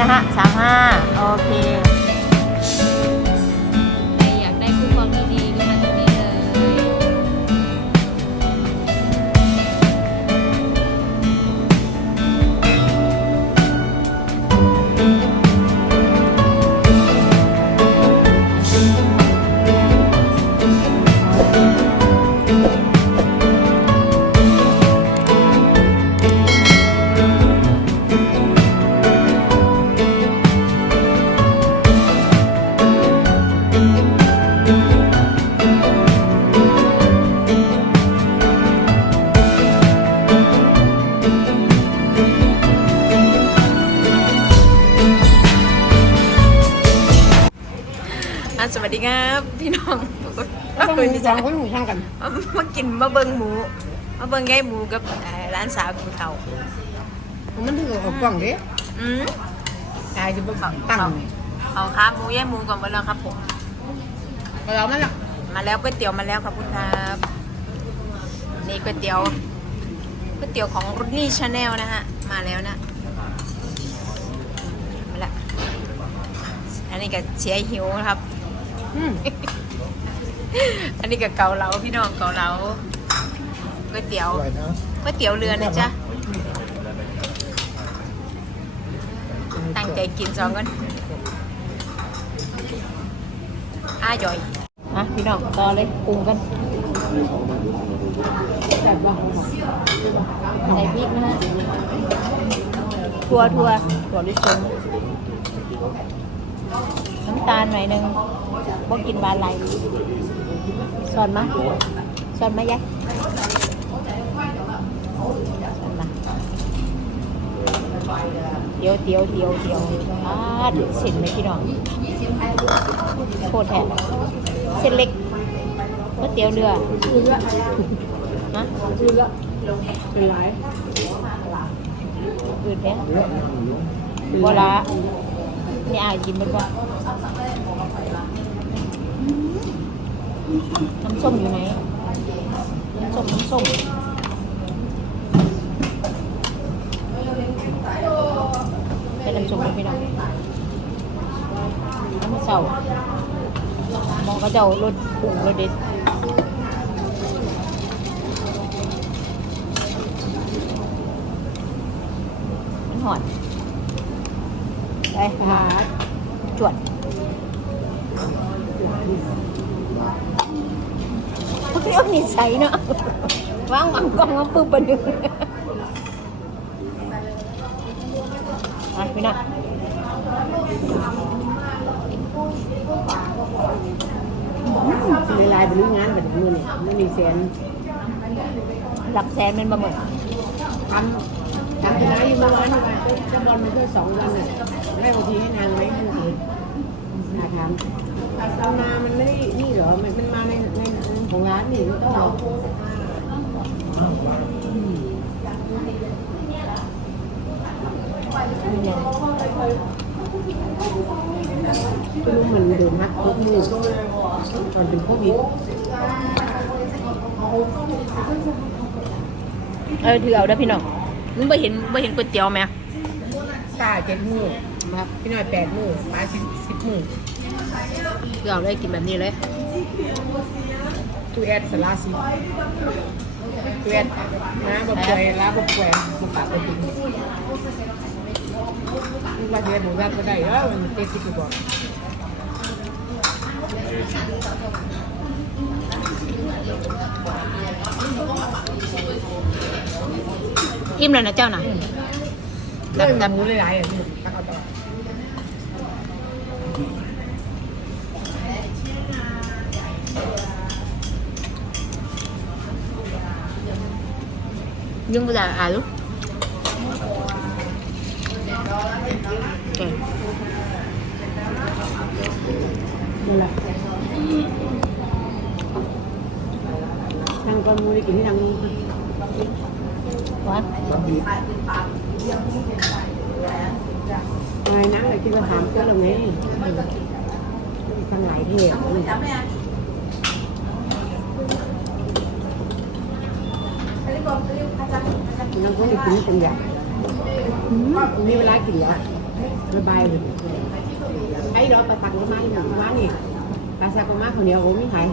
นะฮะสามห้าโอเค วัสดีครับพี่น้องต้องมีสองคนหมูช่างกันมามากินมาเบิงหมูมาเบิงไงหมูกับเอ่อร้านสาวกินเขาวมันถือกับกล่องเด้อืมตายจะเป็นเขาตั้งเขาเขาครับหมูแย่หมูก่อนมาแล้วครับผมก็เรามันละมาแล้วก๋วยเตี๋ยวมาแล้วครับคุณครับนี่ก๋วยเตี๋ยวก๋วยเตี๋ยวของรุ่นนี่ชาแนลนะฮะมาแล้วนะมาละอันนี้ก็เชียร์หิวนะครับ อืมอันนี้ก็เกาเหลาพี่น้องเกาเหลาก๋วยเตี๋ยวอร่อยนะก๋วยเตี๋ยวเรือนะจ๊ะตั้งใจกินสองกันอ้าย่อยอะพี่น้องต่อเลยปรุงกันจัดว่าใส่พริกนะฮะทัวทัวถั่วลิสง น้ำตาลหน่อยหนึ่งบ่กินหวานไหลายซอนมะซอนมะยายเดี๋ยวเดี๋ยวเดี๋ยวเดี๋ยวอ่าเส้นไหมพี่น้องโคตรแทนเส้นเล็กก๋วยเตี๋ยวเรือคือละฮะคือละเป็นไรอืดเนี่ยบละ อายกินมันบ่น้ำส้มอยู่ไหน น้ำส้มน้ำส้มใส่น้ำส้มกับพี่น้องน้ำเสามองก็จะเอารสปรุงรสเด็ดมันหอด ไปหาจวดเขาเรียกนิสัยเนาะวางวางกล้องวางปื้มประดึงอะพี่น้องเป็นลายเป็นงานเป็นมือเนี่ยไม่มีแสนหลักแสนเป็นบะหมี่ทำ ทำชนะอยู่เมื่อวานจะบอลมันแค่สองวันเนี่ยได้บางทีให้นางไว้ให้ทีนาทำเอานามันไม่ได้นี่เหรอมันมันมาในในของร้านนี่ก็ต้องเอาก็รู้มันเดินฮักทุกมือตอนเป็นโควิดเออถือเอาเด้พี่น้อง มึงไปเห็นไปเห็นก๋วยเตี๋ยวไหมตาเจ็ดมือครับพี่หน่อยแปดมือปลาสิบสิบมือถือเอาเลยกินแบบนี้เลยตูแอดสลาสิตูแอดน้ำบะป่วยลาบะป่วยบะปากบะปิงนี่ว่าเทียนหนูรักก็ได้แล้วมันเต็มที่กูบอก อิ่มเลยนะเจ้าน่ะเรื่องหมูหลายๆอะนี่ตักเอาต่อ nhưng bây giờ à lúc okay. นี่แหละนั่ง ก้อนมูได้กินที่นั่งนู้น quá อะไรนะอะไรที่เราถามก็เราไงสั่งหลายเทศนั่งก็ได้กินเป็นอย่างมีเวลากินแล้วระบายเลยไอ้ราปลาสักลงมาที่หมู่านี่ปลาสักลงมาคนเดียวโอ้ไม่ขาย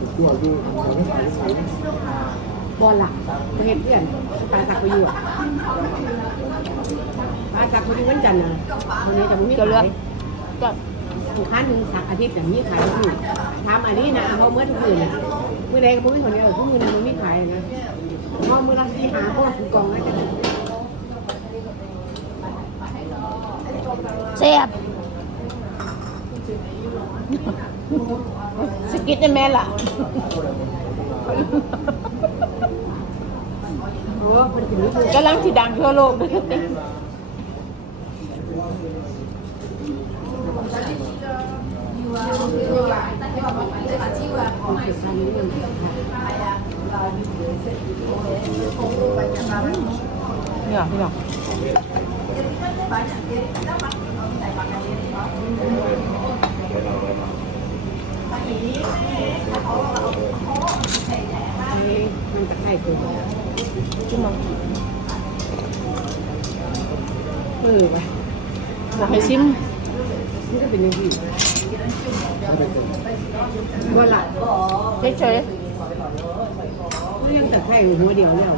ตัวอยู่เราไม่ขายขายบอลหลักประเทศเพื่อนปาสักไปอยู่อะปาสักไปอยู่วันจันทร์นะคนนี้จะไม่มีอขากยก็ทุกครั้งหนึ่งสักอาทิตย์อย่างนี้ขายทุกมือทำอันนี้นะเขาเมื่อทุกมือนะมื้อใดก็ไมื้อคนเดียวทุกมือนะมันไม่ขายนะเขามื้อละสี่หาพวกกองแล้วจะแซ่บ สกิดได้แม่ล่ะโอ้มันถึงนี่คือกำลังที่ดังทั่วโลกเลยความสุขทางนี้มันเนี่ยพี่น้อง มันจะใกล้ตัวพี่น้องเออไปบอกให้ชิมนี่ก็เป็นย่างนี้ไม่เป็นไรก็หลับเฉยเรื่องแต่ไข่หัวเดียวแล้ว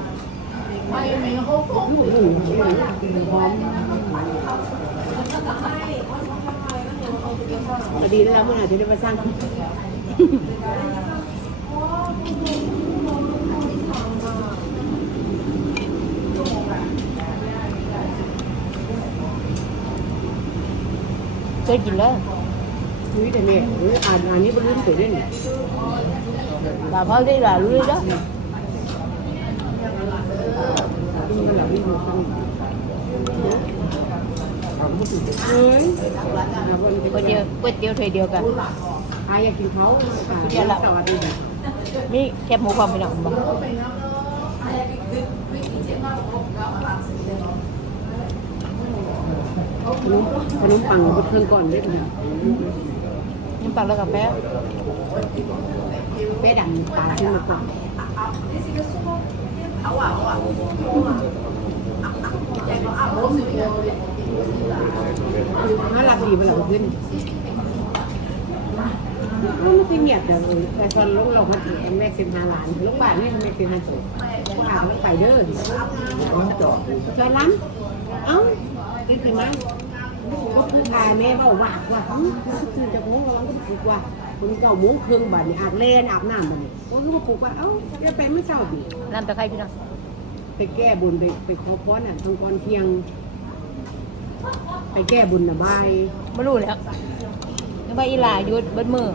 ลูกหนูหอม พอดีแล้วเมื่อไหร่จะได้มาสร้างๆเคยกินแล้วชีวิตเนี่ยหรืออ่า นอ่านนี้บรรลุตัวได้เนี่ย bà phao đi là lui đó นี่มันหลับนี่มันฟังทำไม่ถึงเฮ้ยนะวันนี้ quay tiêu quay tiêu thì điều cả อายอยากกินเขาอ่าสวัสดี mi kẹp một vòng phải đọc mà ขนมขนมปังบดเครื่องก่อนได้ไหม nhưng bằng là cà phê แม่ดังตาขึ้นมาก่อนน่ารัก ดีเวลาขึ้นมันไม่เงียบแต่แต่ตอนลงลงมาถึงแม่สิบห้าล้านลูกบ้านนี่แม่สิบห้าตัวข้าวไปเด้อน้ำจอดจอร้านเอ้าคือคือมั้ยก็คือพาแม่ว่าหวากว่าคือจะงงเราก็ถูกว่าคุณเก่ามุ้งเครื่องบัดนี่อาบเล่นอาบน้ำบัดนี่ก็คือว่าปลูกว่าเอ้าจะไปไม่เศร้าดิ làm ta khay พี่น้องไปแก้บุญไปไปขอพรอะทางก่อนเที่ยงไป แก้บุญน่ะบายไม่รู้แล้วยังว่าอีหลาหยุดเบิดมือ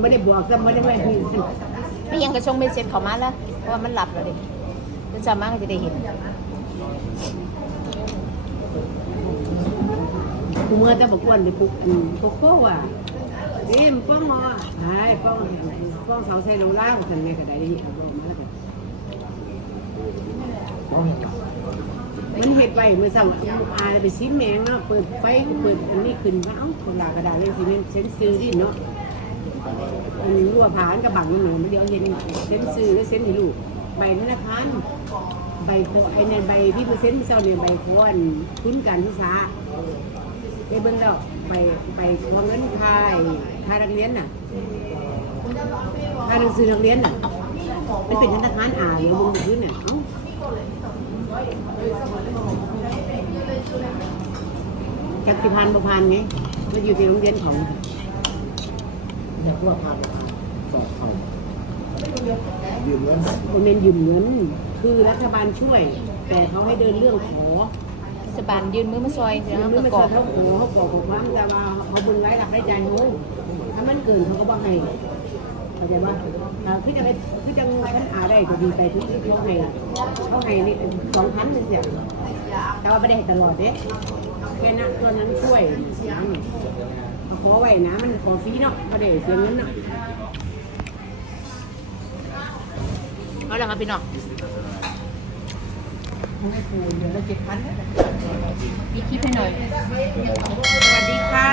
ไม่ได้บวกซะไม่ได้ไม่ได้ไม่ยังกระชงไม่เสร็จเขามาแล้วเพราะว่ามันหลับแล้วดิจะจำมากก็จะได้เห็นกูเมื่อแต่บอกวนไปปลุกอันปลุกโป้อะเอ็มป้องมอใช่ป้องป้องเสาใส่ลงล่างสันแม่ก็ได้ได้เอาลงมาแล้วก็ต้องอย่างไร มันเห็ดไว้เมื่อสมัยอาไปซิมแมงเนาะเปิดไฟเปิดอันนี้ขึ้นมาเอ้าคนลากระดาษเลยสิเมนเซนซื้อดิเนาะอันนี้รั่วผ่านกับบังนี่หนูไม่เดียวเห็นเซนซื้อหรือเซนให้ลูกใบธนาคารใบโคไอ้ในใบที่เปอร์เซ็นต์เจ้าเนี่ยใบโคนทุนการศึกษาไปเบิ่งแล้วใบใบโคนเงินค่ายค่านักเรียนน่ะค่าหนังสือนักเรียนน่ะไม่เป็นธนาคารอ่าเดียวมึงไปขึ้นน่ะเอ้า จักสิพันบ่พันไงมันอยู่ที่โรงเรียนของเนี่ยพวกพาไปสอบเขายืมเงินโรงเรียนยืมเงิน คือรัฐบาลช่วย แต่เขาให้เดินเรื่องขอสบานยืนมือมาซอยยืแล้มวเงินก็ไม่กใช่อกเขาขอเขาบอกผมว่าแต่ว่าเขาบึงไว้หลักได้ใจเขาถ้ามันเกินเขาก็บอกให้ เข้าใจว่าคือจะไปคือจะฉันหาได้ก็ดีไปทุกที่เขาให้เขาให้นี่สองพันนึงเสียแต่ว่าไม่ได้ให้ตลอดเด้แค่นั้นตัวนั้นช่วยยังเขาขอไว้นะมันขอฟรีเนาะก็ได้เสียเงินเนาะเอาละครับพี่น้องเดี๋ยวเราเจ็ดพันมีคลิปให้หน่อย สวัสดีค่ะ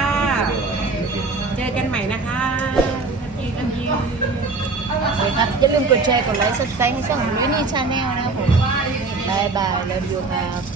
เจอกันใหม่นะคะจีกันยีเลย ครับอย่าลืมกดแชร์กดไลค์สไตล์ให้ช่องยูนี่ชาแนลนะครับผมบายบายแล้วดูครับ